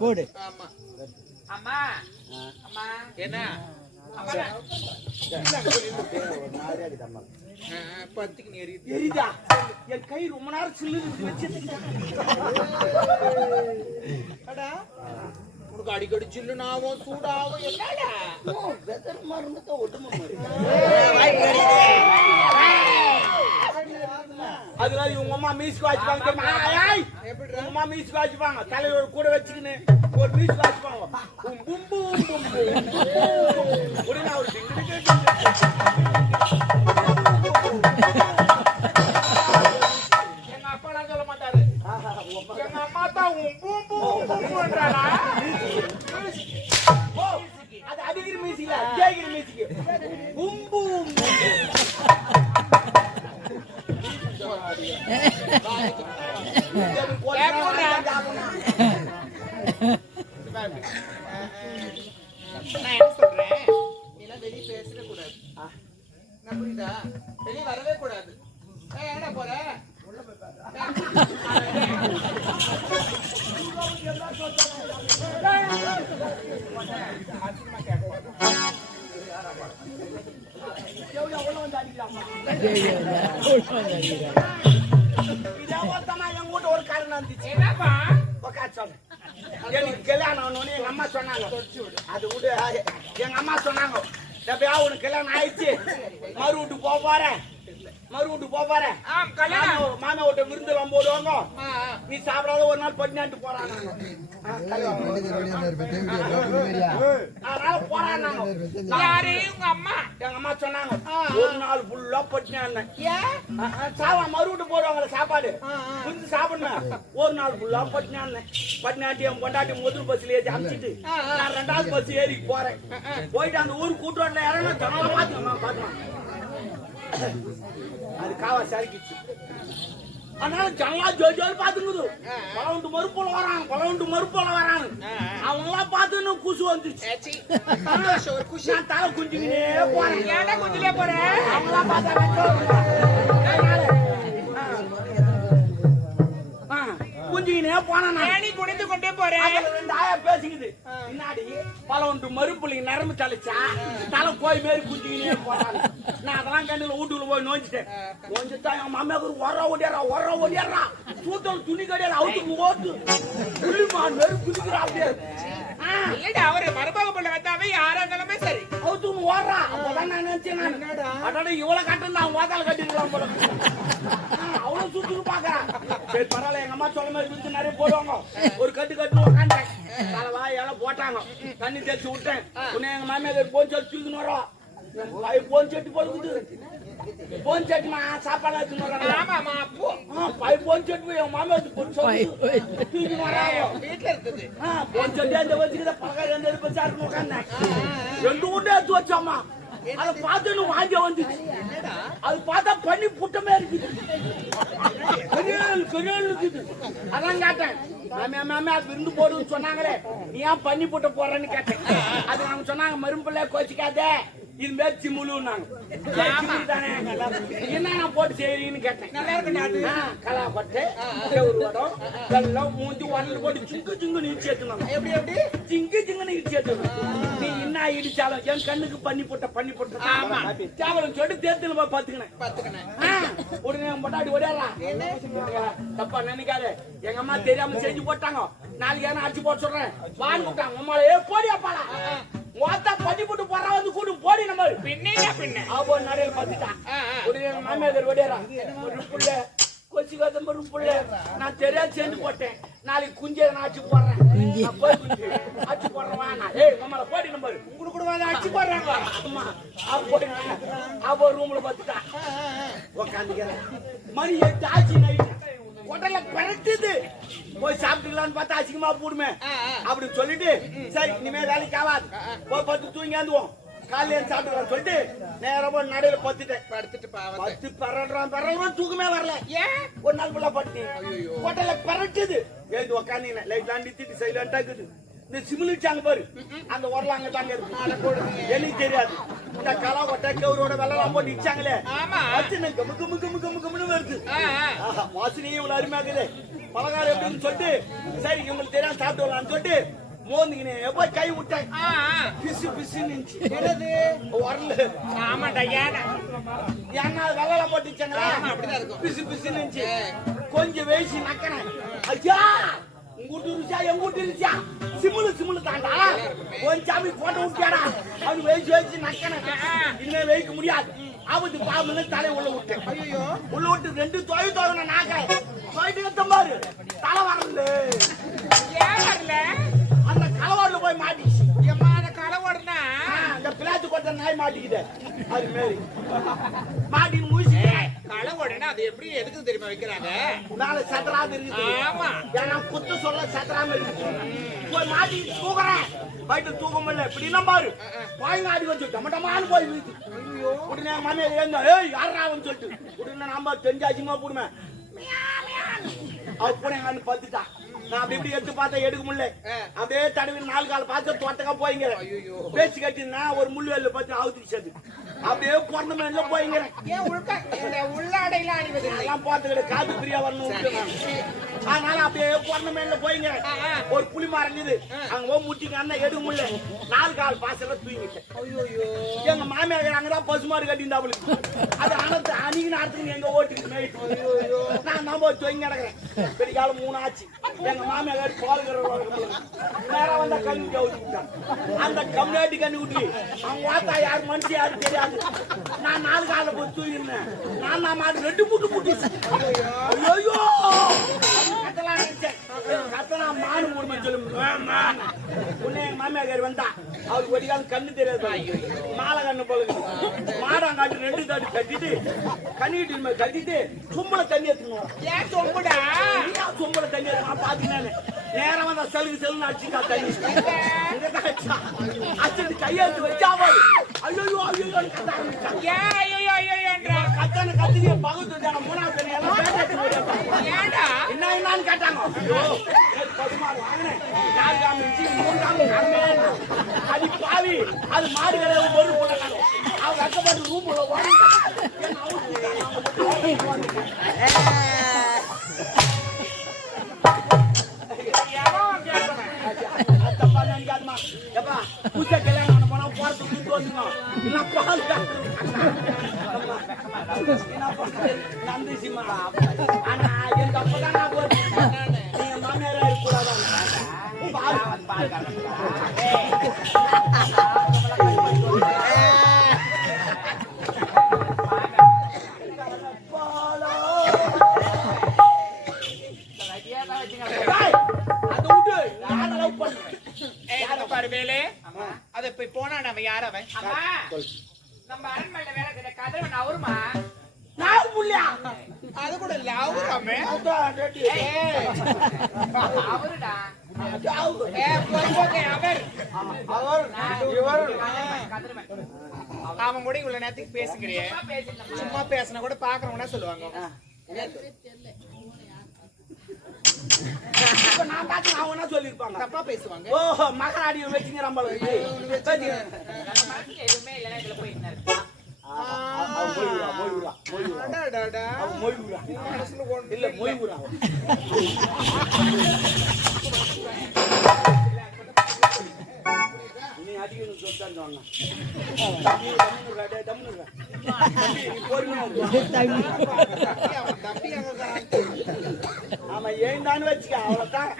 போடு அம்மா அம்மா என்ன அம்மா பத்துக்கு நேரி என் கை ரொம்ப நேரம் சில்லுன்னு அடா உனக்கு அடிக்கடி சில்லுனாவும் சூடாவும் என்னடா? வெதர் மருந்து அதனால இவங்க அம்மா மீஸ் வாச்சுப்பாங்க தெரியுமா? அம்மா மீஸ் வாச்சுப்பாங்க தலையோட கூட வச்சுக்கின்னு ஒரு மீஸ் வாச்சுப்பாங்க உடனே அது அடிக்கிற மீசிக்கல ஜெயிக்கிற மீசிக்கு காரணம் இருந்துச்சு என்னப்பா? உக்கார சொல்லு. எனக்கு கல்யாணம் ஆகணும்னு எங்க அம்மா சொன்னாங்க. அது விடு. எங்க அம்மா சொன்னாங்க. தம்பியா உனக்கு கல்யாணம் ஆயிடுச்சு. மறு வீட்டு போக போறேன். மறு வீட்டு போக போறேன் ஆம் கல்யாணம் மாமா- வீட்டை விருந்துலாம் போடுவாங்க. நீ சாப்பிடாத ஒரு நாள் பட்டினாட்டு போறாங்க அதனால போறாங்க யாரு? உங்க அம்மா? எங்க அம்மா சொன்னாங்க. ஒரு நாள் ஃபுல்லா பட்டினா ஏன் சாவா மறு வீட்டு போடுவாங்களே சாப்பாடு. புரிஞ்சு சாப்பிடணும் ஒரு நாள் ஃபுல்லா பட்டினான் பட்டினாட்டி என் பொண்டாட்டி முதல் பஸ்ல ஏறி அமிச்சிட்டு. நான் ரெண்டாவது பஸ் ஏறி போறேன். போயிட்டு அந்த ஊர் இறங்க ஜனங்களை பார்த்துக்கணும் பார்த்துக்கலாம் அது காவா சரிக்கிச்சு அதனால ஜனலா ஜோ ஜோல் பாத்துக்குது பலவுண்டு மறுப்போல வராங்க பலவுண்டு மறுப்போல வராங்க அவங்களாம் பார்த்துன்னு குசு வந்துச்சு. நான் தலை குஞ்சுக்கினே போறேன். ஏன்டா குஞ்சிலே போற? அவங்களாம் பார்த்தா குஞ்சுக்கினே போனேன் நான். ஏனி குனிந்து கொண்டே போற? அதுல ரெண்டு ஆயா பேசிக்குது. பின்னாடி பல ஒன்று மறுப்புள்ளிங்க நரம்பு தலைச்சா தலை போய் மாரி குஞ்சுக்கினே போறாங்க நான் அதெல்லாம் கண்ணுல வீட்டுக்குள்ள போய் நோஞ்சிட்டேன் நோஞ்சிட்டா என் மாமியாக்கு உர ஓடியாரா உர ஓடியாரா. சூத்தல் துணி கடையில அவுத்து ஓட்டு. புள்ளிமான் மாரி குதிக்கிறா அப்படியே. ஆ, இல்லடா அவரு மருமக பிள்ளை வந்தாவே யாரா இருந்தாலுமே சரி. அவுத்து ஓடுறா. அப்பதான் நான் நினைச்சேன் நான். அடடே இவ்வளவு கட்டு நான் வாதால கட்டிருக்கலாம் போல. அவ்வளவு சுத்துக்கு பாக்குறான் சரி பரவாயில்ல எங்க அம்மா சொல்ல மாதிரி விருந்து நிறைய போடுவாங்க. ஒரு கட்டு கட்டு உட்காந்துட்டேன் தலை வாய் எல்லாம் போட்டாங்க. தண்ணி தெளிச்சு விட்டேன். உன்னை எங்க மாமியார் போன் சொல்லி வரோம் போன் செட்டு பொழுது போன் செட்டுமா சாப்பாடு ஆமாமா பை போன் செட்டு என் மாமியார் போன் சொல்லி தூக்கின்னு வராங்க வீட்டுல இருக்குது ஆ, போன் செட்டு அந்த வச்சுக்கிட்ட பக்கம் எந்த எடுப்பு சாருன்னு உட்காந்தேன் ரெண்டு உண்டை எடுத்து வச்சோம்மா அதை பார்த்து எனக்கு வாங்கி வந்துச்சு அது பார்த்தா பண்ணி புட்டமே இருக்குது பெரியல் இருக்குது அதான் கேட்டேன் மாமியா மாமியா விருந்து போடுன்னு சொன்னாங்களே நீ ஏன் பண்ணி புட்ட போறேன்னு கேட்டேன் அது அவங்க சொன்னாங்க மரும்பிள்ளை கோச்சிக்காதே இது மாரி சிமுலுன்னாங்க சரி, சிமுலு தானே என்ன நான் போட்டு செய்றீங்கன்னு கேட்டேன். நல்லா கலாப்பட்டு வடம் வெள்ளம் மூஞ்சி உடல் போட்டு சிங்கு சிங்கு நீச்சி ஏத்துனாங்க எப்படி எப்படி? சிங்கு சிங்குன்னு இடிச்சு ஏத்துனாங்க நீ என்ன இடிச்சாலும் என் கண்ணுக்கு பண்ணி போட்ட பண்ணி போட்ட ஆமா. கேவலம் சொல்லிட்டு தேர்தல் போய் பாத்துக்கினேன் உடனே பொண்டாட்டி ஓடியாரா தப்பா நினைக்காத. எங்க அம்மா தெரியாம செஞ்சு போட்டாங்க. நாளைக்கு ஏன்னா அடிச்சு போட சொல்றேன். வாங்கி விட்டாங்க அம்மா ஏ போடியா பாடா. ஓத்தா பண்ணி போட்டு போறா வந்து போடி நம்ம. பின்ன பின்ன. அவ நடையில. உடனே எங்க மாமியார் ஓடியாரா ஒரு புள்ள. கொச்சி ஒரு புள்ள. நான் தெரியாது சேர்ந்து போட்டேன். நாளைக்கு குஞ்சை நான் அடிச்சு போடுறேன். நான் போய் குஞ்சு. அடிச்சு போடுறேன் வாங்க ஏய் நம்மள போடி நம்பர் உங்களுக்கு கூட வந்து போடுறாங்க ஆமா. அவ போய் அவ ரூம்ல பார்த்துட்டான் உட்காந்துக்கிறேன் மணி எட்டு ஆச்சு நைட்டு உடல பரட்டுது போய் சாப்பிட்டுக்கலாம்னு பார்த்தா அசிங்கமா போடுமே. அப்படி சொல்லிட்டு சரி இனிமே வேலைக்கு ஆகாது. போய் பத்து தூங்கியாந்துவோம் காலையில சாப்பிட்டுக்கலாம் சொல்லிட்டு நேரமா நடையில பத்துட்டேன் படுத்துட்டு பத்து பரல்றான் பரல்றான் தூக்கமே வரல. ஏன் ஒரு நாள் ஃபுல்லா பண்ணி ஹோட்டல்ல பறக்குது ஏது உக்காந்தீங்க லைட் ஆண்டி திட்டு சைலண்டா இருக்குது. இந்த சிமிலிச்சாங்க பாரு. அந்த உரலாங்க தாங்க இருக்கு. எனக்கு தெரியாது. இந்த கலா கொட்டை கவுரோட வெள்ளலாம் போட்டு இச்சாங்களே ஆமா. வச்சு கமு கமு கமு கமு கமுன்னு வருது. வாசனையே இவ்வளவு அருமையா இருக்குது பலகாரம் எப்படின்னு சொல்லிட்டு சரி இவங்களுக்கு தெரியாம சாப்பிட்டு வரலாம்னு சொல்லிட்டு மோந்துக்கினே எப்போ கை ஆ. பிசு பிசு நின்ச்சு என்னது? வரல. ஆமாண்டா ஏடா. ஏன்னா வெள்ளலாம் போட்டு இச்சாங்களா. பிசு பிசு நின்ச்சு கொஞ்சம் வேசி நக்கனேன். ஐயா! உங்க வீட்டு இருந்துச்சா எங்க வீட்டு இருந்துச்சா சிமுலு சிமுலு தாண்டா கொஞ்சம் சாமி போட்டு விட்டியாடா அவனு வேசி வேசி நக்கனேன் இனிமே வைக்க முடியாது ஆபத்து பாம்புன்னு தலை உள்ள விட்டேன் ஐயோ. உள்ள விட்டு ரெண்டு தொகை தொகை நாக்க போயிட்டு பாரு தலை வரல ஏன் வரல அந்த கலவாடுல போய் மாட்டிச்சு பிளாத்து கொட்ட நாய் மாட்டிக்கிட்ட அது மாரி மாட்டின்னு முடிச்சு கலவோடனா அது எப்படி எதுக்கு தெரியுமா வைக்கிறாங்க? மேல சத்தராது இருக்குது. ஆமா. ஏன்னா குத்து சொல்ல சத்தராம இருக்கு போய் மாட்டி தூக்குறேன் போயிட்டு தூக்க முடியல இப்படின்னா பாரு பாய் ஆடி வந்து டமட்டமானு போய் உடனே மனைவி ஏங்க ஏய் யாரா வந்து சொல்லிட்டு. உடனே நாம தெரிஞ்சாச்சுமா போடுமே அவ பூனை கண்ணு பத்துட்டான் நான் அப்படி இப்படி எடுத்து பார்த்தா எடுக்க முடியல. அப்படியே தடவி நாலு கால் பார்த்து தோட்டக்கா போய்ங்க. பேச்சு கட்டினா ஒரு முள்ளு வெள்ள பார்த்து அவுத்துச்சு அப்படியே பிறந்த மேல இந்த உள்ளாடையில அணிவது. எல்லாம் பார்த்துக்கிட்டு காது பிரியா வரணும். அதனால அப்படியே பிறந்த மேல போய்ங்க. ஒரு புளி மரம் இது அங்க போய் முட்டிங்க அண்ணன் எடுக்க முடியல. நாலு கால் பாசல தூங்கிட்டேன். எங்க மாமியார் அங்கதான் பசுமாடு கட்டியிருந்தா அவளுக்கு அது அனத்து அணிக்கு நேரத்துக்கு எங்க ஓட்டுக்கு மேய்ட்டு நான் நம்ம தொங்கி கிடக்குறேன். பெரிய காலம் மூணு ஆச்சு எங்க மாமியார் பாலுக்கிற நேரா வந்தா கண்ணு குட்டி அந்த கம்யூனிட்டி கண்ணு குட்டி அவங்க பார்த்தா யார் மனுஷன் யாரும் தெரியாது. நான் நாலு காலில் போய் தூங்கிருந்தேன் நான் நான் மாடு ரெண்டு புட்டு புட்டு ஐயோ கத்தலாம் நினைச்சேன் கத்தனா மாடு மூணு சொல்லு உன்னை மாமியார் வந்தா அவருக்கு ஒரு காலம் கண்ணு தெரியாது மாலை கண்ணு போல இருக்குது. மாடாங்காட்டு ரெண்டு தாட்டி கட்டிட்டு கண்ணிட்டு மேல கட்டிட்டு சும்பள தண்ணி எடுத்துக்கணும். ஏன் சொம்புடா? சும்பள தண்ணி எடுத்து பாத்துக்கினேன் நேரம் வந்தா செலுக்கு செலுன்னு அடிச்சுட்டா தண்ணி. அடிச்சிட்டு கையெழுத்து வச்சா பாரு. ஐயோ ஐயோ ஐயோ ஐயோ கத்தான கத்திரியை பகுத்து மூணாவது தண்ணி எல்லாம் என்ன என்னன்னு கேட்டாங்க. ஐயோ வாங்கினேன். நாலு காமி இருந்துச்சு மூணு காமே அது பாவி. அது மாடு கிடையாது ஒரு போட்டாங்க அவங்க அக்கப்பட்டு ரூம் உள்ள ஓடி கல்யாணம் போனா போறதுக்கு பால் நந்திசிமா ஆனா என் தப்பதான் நான் போறேன் அதை அது இப்ப போனா நம்ம யார் அவன்? நம்ம அரண்மனையில வேலை செய்யற கதிரவன் அவருமா? நான் புள்ளியா அது கூட இல்ல, அவராமே. அவருடா. அவன் கூட இவ்வளவு நேரத்துக்கு பேசுங்கிறியே சும்மா பேசினா கூட பாக்குறவங்க சொல்லுவாங்க நான் பார்த்து நான் ஒண்ணா சொல்லியிருப்பாங்க தப்பா பேசுவாங்க ஓஹோ மகராடி வச்சுங்க நம்மள எதுவுமே இல்லைன்னா இதுல போய் இல்ல அடிக்கணும் சொல்லிட்டாங்க தான். வச்சுக்க அவ்வளவுதான்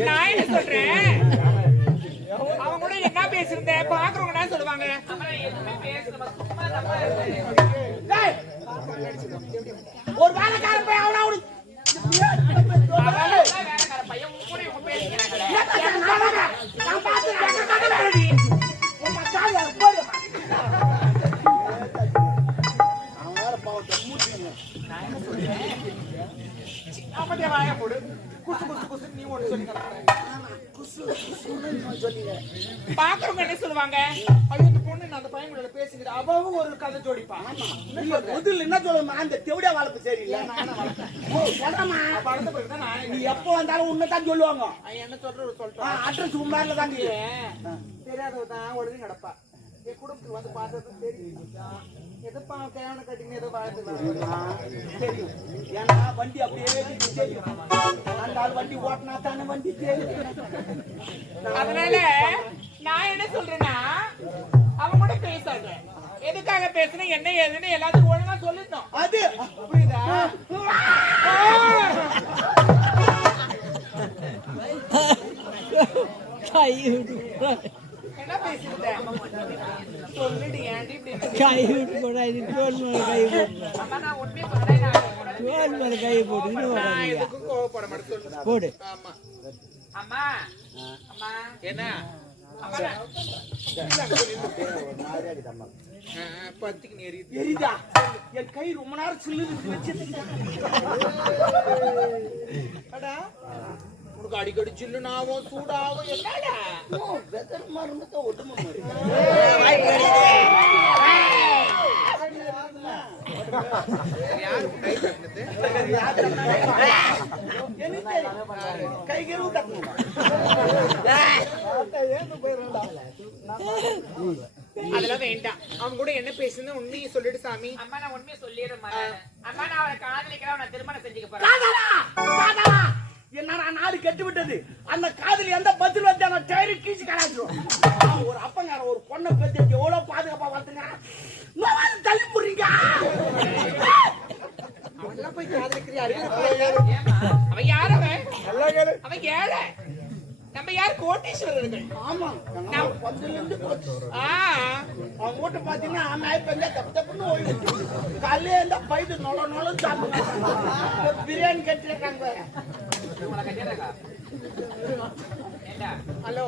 நான் என்ன சொல்றேன் கூட பேசிருந்தேன் பாக்குறவங்க என்ன சொல்லுவாங்க ஒரு வேலைக்கார போய் அவனா அவனு வாய போடு குசு குசு குசு. நீ ஒன்று சொல்லி குசு, குசுன்னு நான் சொல்லிடுறேன். பாக்குறவங்க என்ன சொல்லுவாங்க? ஐயோ இந்த பொண்ணு அந்த பையன் கூட பேசுகிறது அவவும் ஒரு கதை ஜோடிப்பா. முதல்ல என்ன சொல்லுமா? அந்த தெவிடியா வளர்ப்பு சரியில்லை. வளர்ந்த பிறகு தான் நீ எப்போ வந்தாலும் உன்னைத்தான் சொல்லுவாங்க. அவன் என்ன சொல்ற சொல்லிட்டான் அட்ரஸ் உண்மையில தான் தெரியாதவ தான் உடனே கிடப்பா என் குடும்பத்துக்கு வந்து பார்த்தது தெரியும் ஏன்னா வண்டி அப்படியே தெரியும். அந்த ஆள் வண்டி ஓட்டினா தானே வண்டி தெரியும். அதனால நான் என்ன சொல்றேன்னா அவன் கூட பேசாத எதுக்காக பேசுன என்ன ஏதுன்னு எல்லாத்துக்கும் ஒழுங்கா சொல்லிட்டோம் அது புரியுதா? என்ன சொல்லிடு. இருக்க? கை விட்டு போடாது தோல் மேல கை போட்டு தோல் மேல கை போட்டு இன்னும் போடு அம்மா அம்மா என்ன என் கை ரொம்ப நேரம் சில்லுன்னு வச்சு உனக்கு அடிக்கடி சில்லுனாவும் சூடாவும் என்னடா? வெதர் மருந்து ஒட்டுமை அதெல்லாம் வேண்டாம். அவன் கூட என்ன பேசுன்னு உண்மையை சொல்லிடு சாமி. அம்மா நான் உண்மையை சொல்லிடுறேன் அம்மா நான் அவனை காதலிக்கிறேன் அவனை திருமணம் செஞ்சுக்க போறேன். காதலா! காதலா! என்னடா நாடு கெட்டு விட்டது? அந்த காதலி எந்த பதில் வந்து அந்த டயரு கீச்சு கலாச்சிரும் ஒரு அப்பங்கார ஒரு பொண்ணை பத்தி எவ்வளவு பாதுகாப்பா வளர்த்துங்க நான் தள்ளி போடுறீங்க போய் காதலிக்கிறியா? அவன் யார் அவன்? அவன் ஏழை நம்ம யார்? கோட்டீஸ்வரர்கள் ஆமா. நான் பந்துல இருந்து போச்சு ஆ. அவன் வீட்டை பாத்தீங்கன்னா பெஞ்சா தப்பு தப்புன்னு ஓய்வு காலையில இருந்தா பைது நொல நொல சாப்பிடுவாங்க. பிரியாணி கட்டிருக்காங்க ஹலோ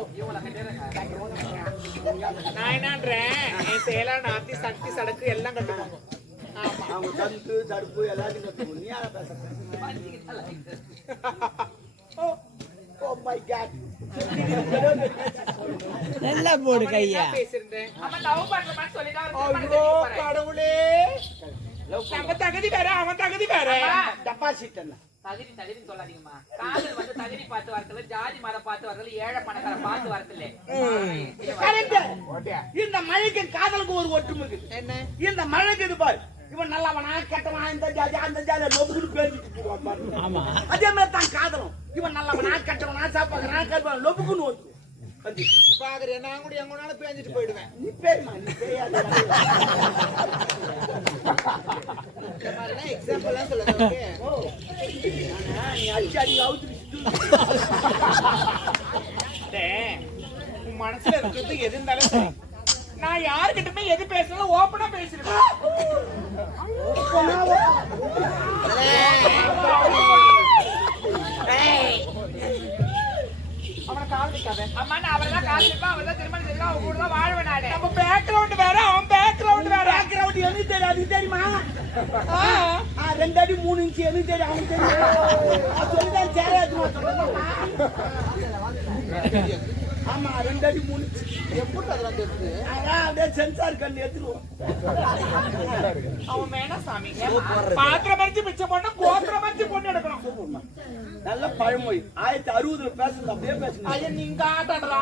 நான் என்னன்றேன் என் சேலா நாத்தி சக்தி சடக்கு எல்லாம் கட்டுவாங்க அவங்க தந்து தடுப்பு எல்லாத்தையும் நீ நல்லா போடு கையா கடவுளே. நம்ம தகுதி வேற அவன் தகுதி வேற. டெபாசிட் என்ன? தகுதி தகுதின்னு சொல்லாதீங்கம்மா காதல் வந்து தகுதி பார்த்து வரதுல ஜாதி மதம் பார்த்து வரதுல ஏழை பணக்கார பார்த்து வரதுல இந்த மழைக்கு காதலுக்கு ஒரு ஒற்றுமை இருக்குது என்ன? இந்த மழைக்கு இது பாரு. இவன் நல்லவனா கெட்டவனா இந்த ஜாதி அந்த ஜாதி லொபுக்குன்னு பேசிட்டு போவான் பாரு. ஆமா. அதே மாதிரி தான் காதலும். இவன் நல்லவனா கெட்டவனா சாப்பாக்குறா கருப்பான் லொபுக்குன்னு பாக்குறேன் நான் கூட எங்கனால பேஞ்சிட்டு போயிடுவேன். நீ பேருமா? நீ பேயாத இந்த மாதிரிலாம் எக்ஸாம்பிள் எல்லாம் சொல்லுங்க ஓ. ஆனா, நீ அடிச்சு அடி அவுத்து உன் மனசுல இருக்கிறது எது இருந்தாலும். நான் யாருக்கிட்டமே எது பேசினாலும் ஓப்பனா அவனை காதலிக்காத அம்மா நான் அவரை தான் காதலிப்பேன் அவரை தான் திருமணம் செஞ்சுக்கலாம் அவங்க கூட தான் வாழ்வேன் நானு. நம்ம பேக்ரவுண்ட் வேற அவன் பேக்ரவுண்ட் வேற. பேக்ரவுண்ட் எனக்கு தெரியும் அது தெரியுமா? ஆ. ஆ, ரெண்டு அடி மூணு இன்ச்சு எனக்கு தெரியும் அவனுக்கு தெரியும். சொல்லிதான் சேராதுமா ஆமா ரெண்டு அடி மூணு எப்படி அதெல்லாம் தெரியுது அதான் அப்படியே சென்சார் கண்ணு எடுத்துருவோம். அவன் வேணா சாமி. பாத்திரம் மறிச்சு மிச்சம் பண்ண கோத்திரம் மறிச்சு பொண்ணு எடுக்கணும். நல்ல பழமொழி. ஆயிரத்தி அறுபதுல பேசுறது அப்படியே பேசுங்க ஐயா நீங்க ஆட்டாடுறா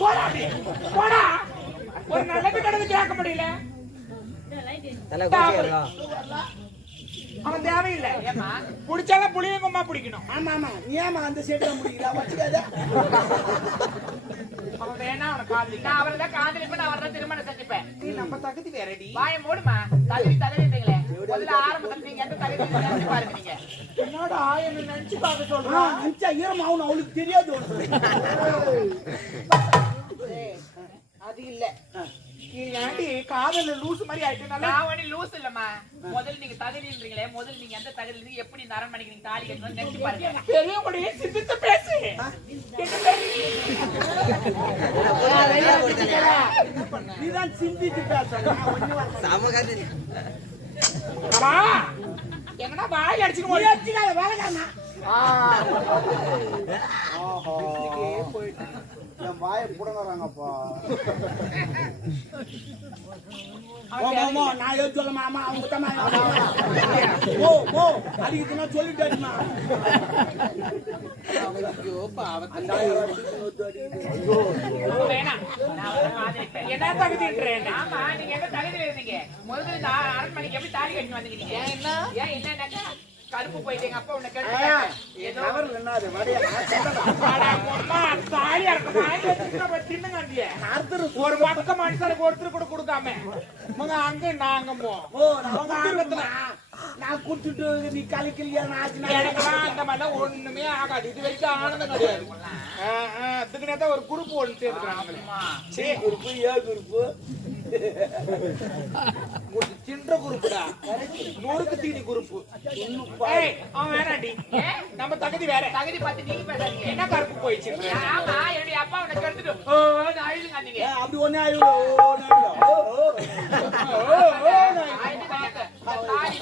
போடா. போடா. ஒரு நல்லது கிடந்து கேட்க முடியல. அவன் தேவையில்லை. பிடிச்சாலும் புளியங்குமா பிடிக்கணும். ஆமா ஆமா. நீ ஏமா அந்த சைடுல முடியல வச்சுக்காத. அவன் வேணா அவனை நான் அவரை தான் காதலிப்பேன் நான் அவரை திருமணம் செஞ்சுப்பேன். நீ நம்ம தகுதி வேறடி. வாய மூடுமா? தகுதி முதல்ல ஆரம்பத்துல நீங்க எந்த தகுதி நினைச்சு பாருங்க நீங்க. என்னடா என்ன நினைச்சு பார்க்க சொல்றான் அஞ்சா ஈரம் ஆகணும். அவளுக்கு தெரியாது அது இல்ல. ஏன்டி காதல லூசு மாதிரி ஆயிட்டு நல்லா நான் ஒண்ணு லூஸ் இல்லம்மா முதல்ல நீங்க தகுதின்றீங்களே முதல்ல நீங்க எந்த தகுதி இருந்து எப்படி இந்த அரண்மனைக்கு நீங்க தாலி கட்டணும் நினைச்சு பாருங்க பெரியவங்களுடைய சிந்தித்து பேசு? நீதான் சிந்திச்சு பேசணும் நான் ஒண்ணும் வரல. அம்மா, எங்கனா வாய் வச்சுக்காத வேலைக்காரனா. என் வாயை புடங்குறாங்கப்பா நான் எது சொல்ல மாமா அவங்க தான் ஓ ஓ அடிக்குதுன்னா சொல்லிட்டு அடிமா ஐயோ பாவத்தை அந்த ஆளு அடிக்குது, அடிக்குது. ஐயோ. வேணாம் நான் உங்களை ஆதரிப்பேன். என்ன தகுதின்றேன் ஆமா நீங்க எந்த தகுதியில இருந்தீங்க முதல்ல அரண்மனைக்கு எப்படி தாலி கட்டி வந்தீங்க ஏன் என்ன ஏன் என்னன்னாக்கா கருப்பு போயிட்டு எங்க அப்பா உன்னை கேட்டு. ஒரு பக்கம் மனுஷனுக்கு ஒருத்தர் கூட கொடுக்காம. அங்க நாங்க போ நான் குடுத்துட்டு நீ கலிக்கலையா நான் எனக்கெல்லாம் அந்த மாதிரிலாம் ஒண்ணுமே ஆகாது இது வரைக்கும் ஆனந்தம் கிடையாது அதுக்குன்னே தான் ஒரு குரூப் ஒன்று சேர்த்துக்கிறாங்க சி குரூப்பு ஏ குரூப்பு ஒரு சின்ன குரூப்புடா நொறுக்கு தீனி குரூப்பு ஏய், அவன் வேணாண்டி நம்ம தகுதி வேற தகுதி பார்த்து நீங்க பேசாதீங்க என்ன கருப்பு போயிடுச்சு ஆமா என்னுடைய அப்பா உன்னை கெடுத்துட்டு ஓ அழுதுங்க நீங்க ஏ, அப்படி ஒண்ணே ஆயிடும் ஓ, ஓ, ஓ, ஓ. ஓ,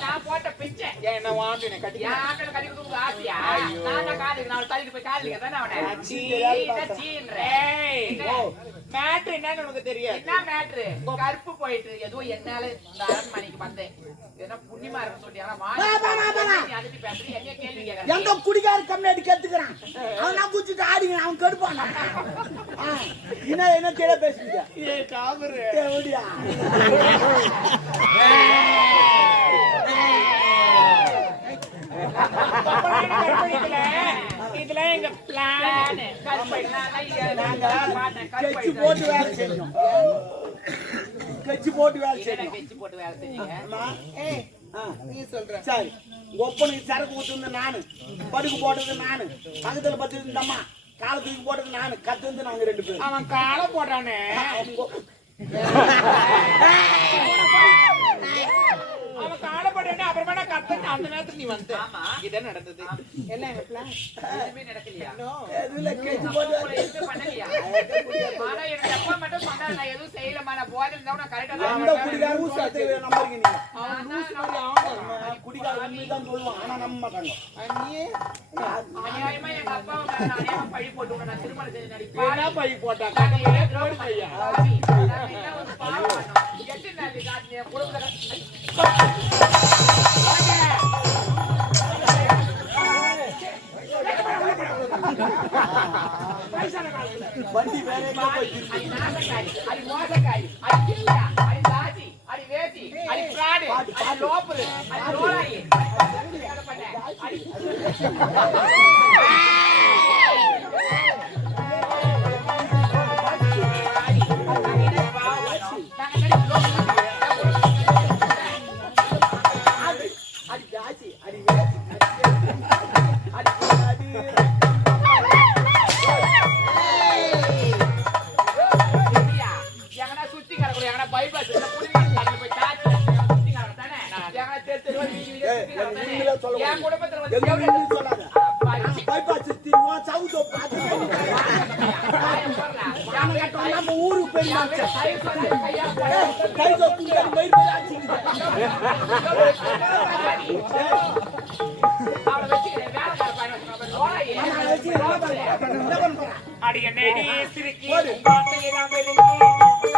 நான் போட்ட பிச்சை ஏன் என்ன வாண்டினே கட்டி என் ஆட்கள் கட்டி கொடுக்க ஆசையா நான் தான் நான் தள்ளிட்டு போய் காதுக்கு தானே அவனை சீ. ஏய் மேட்ரு என்னன்னு உனக்கு தெரியாது என்ன மேட்ரு கருப்பு போயிட்டு ஏதோ என்னால இந்த வந்தேன் என்ன புண்ணியமா இருக்கும் சொல்லி ஆனா. வாங்கி அதுக்கு பேசுறீங்க என்ன கேள்வி கேக்குறீங்க எந்த குடிகார கம்யூனிட்டி கத்துக்கிறான் அவன் நான் குடிச்சிட்டு ஆடிங்க அவன் கெடுப்பான் என்ன என்ன தெரிய பேசுறீங்க ஏ காபரு இதுல எங்க பிளான் கருப்பு போட்டு வேலை செய்யணும். போட்டு வேலை செய்யணும் வச்சு போட்டு வேலை சரி ஒப்பனுக்கு சரக்கு ஊத்துந்து நானு படுக்கு போட்டது நானு பக்கத்துல பத்து காலத்துக்கு தூக்கி போட்டது நானு கத்து வந்து நாங்க ரெண்டு பேரும் அவன் காலை போட்டானே அவங்க- அவன் காலை போட்டானே கத்தன அந்த நேரத்துல நீ வந்த ஆமா. இதான் நடந்தது. என்ன எதுவுமே நடக்கலையா? பண்ணலையா? ஆனா அப்பா மட்டும் சொன்னாரு நான் எதுவும் செய்யலமா நான் போதை இருந்தா நான் கரெக்டா அநியாயமா எங்க அப்பா அநியாயமா பழி போட்டு நான் திருமணம் செய்து என்ன நடிப்பேன் பை போட்டா பாவம். எட்டு நாள் என் வண்டி வேற மோசக்காரி, அடி கில்லா, அடி லாசி, அடி வேசி, fraud, அடி லோப்பரு, அடி லோலாயி, அடி வேலை பண்ண, அடி ஏய், சுத்தி கிடக்குற தானே? நீங்களே சொல்ல என். குடும்பத்துல வந்து எங்க எவ்வளவு வீட்டுக்கு சொல்லாத அப்பாடி. பைபாஸ் திருவோம் சவுதோ பார்த்து நம்ம ஊருக்கு போய் தயிர் சொல்லாத, கையா போடு. கை தொட்டு மயிர் மேல ஆச்சிக்குது அவளை வச்சுக்கிறேன், வேலைக்கார பையனை வச்சுக்கிறேன். அப்புறம் லோலாயி. நான் வச்சு என்ன பண்றேன் என்ன பண்றேன் அடி என்னடி சிரிக்கி உங்க அத்தையை நான் வெளியே